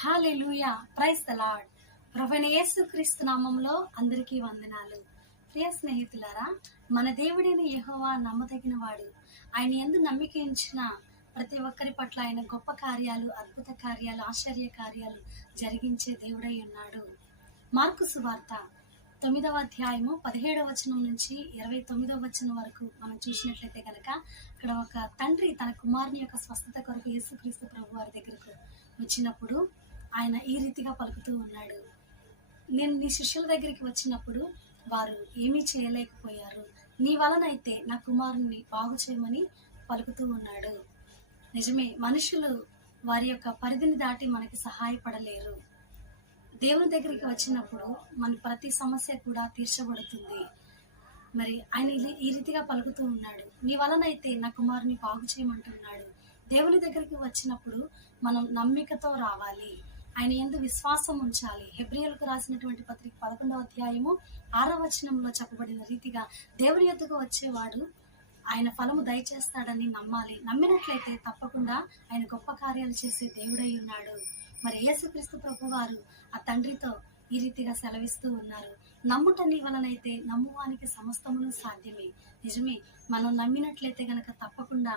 Hallelujah, praise the lord. ప్రభువైన యేసుక్రీస్తు నామములో అందరికీ వందనాలు. ప్రియ స్నేహితులారా, మన దేవుడైన యెహోవా నమ్మదగిన వాడు. ఆయన యందు నమ్మిక ఉంచిన ప్రతి ఒక్కరి పట్ల ఆయన గొప్ప కార్యాలు, అద్భుత కార్యాలు, ఆశ్చర్య కార్యాలు జరిగించే దేవుడై ఉన్నాడు. మార్కు సువార్త 9వ అధ్యాయము 17వ వచనం నుంచి 29వ వచనం వరకు మనం చూసినట్లయితే కనుక ఇక్కడ ఒక తండ్రి తన కుమారుని యొక్క స్వస్థత కొరకు యేసుక్రీస్తు ప్రభు వారి దగ్గరకు వచ్చినప్పుడు ఆయన ఈ రీతిగా పలుకుతూ ఉన్నాడు. నేను నీ శిష్యుల దగ్గరికి వచ్చినప్పుడు వారు ఏమీ చేయలేకపోయారు, నీ వలనైతే నా కుమారుని బాగు చేయమని పలుకుతూ ఉన్నాడు. నిజమే, మనుషులు వారి యొక్క పరిధిని దాటి మనకి సహాయపడలేరు. దేవుని దగ్గరికి వచ్చినప్పుడు మన ప్రతి సమస్య కూడా తీర్చబడుతుంది. మరి ఆయన ఈ రీతిగా పలుకుతూ ఉన్నాడు, నీ వలనైతే నా కుమారుని బాగు చేయమంటున్నాడు. దేవుని దగ్గరికి వచ్చినప్పుడు మనం నమ్మికతో రావాలి, ఆయన యందు విశ్వాసం ఉంచాలి. హెబ్రీయులకు రాసినటువంటి పత్రిక 11వ అధ్యాయము 6వ వచనంలో చెప్పబడిన రీతిగా దేవుని యొద్దకు వచ్చేవాడు ఆయన ఫలము దయచేస్తాడని నమ్మాలి. నమ్మినట్లయితే తప్పకుండా ఆయన గొప్ప కార్యాలు చేసే దేవుడై ఉన్నాడు. మరి యేసుక్రీస్తు ప్రభు వారు ఆ తండ్రితో ఈ రీతిగా సెలవిస్తూ ఉన్నారు, నమ్ముట నీ వలనైతే నమ్మువానికి సమస్తమును సాధ్యమే. నిజమే, మనం నమ్మినట్లయితే గనక తప్పకుండా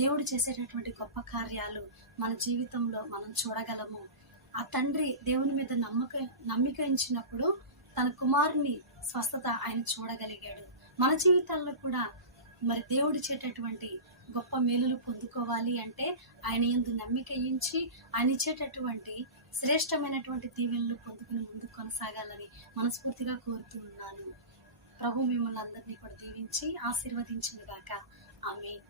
దేవుడు చేసేటటువంటి గొప్ప కార్యాలు మన జీవితంలో మనం చూడగలము. ఆ తండ్రి దేవుని మీద నమ్మిక ఉంచినప్పుడు తన కుమారుని స్వస్థత ఆయన చూడగలిగాడు. మన జీవితాల్లో కూడా మరి దేవుడు ఇచ్చేటటువంటి గొప్ప మేలులు పొందుకోవాలి అంటే ఆయన యందు నమ్మిక ఉంచి ఆయన ఇచ్చేటటువంటి శ్రేష్టమైనటువంటి దీవెనలు పొందుకుని ముందుకు కొనసాగాలని మనస్ఫూర్తిగా కోరుతూ ఉన్నాను. ప్రభు మిమ్మల్ని అందరినీ కూడా దీవించి ఆశీర్వదించును గాక. ఆమేన్.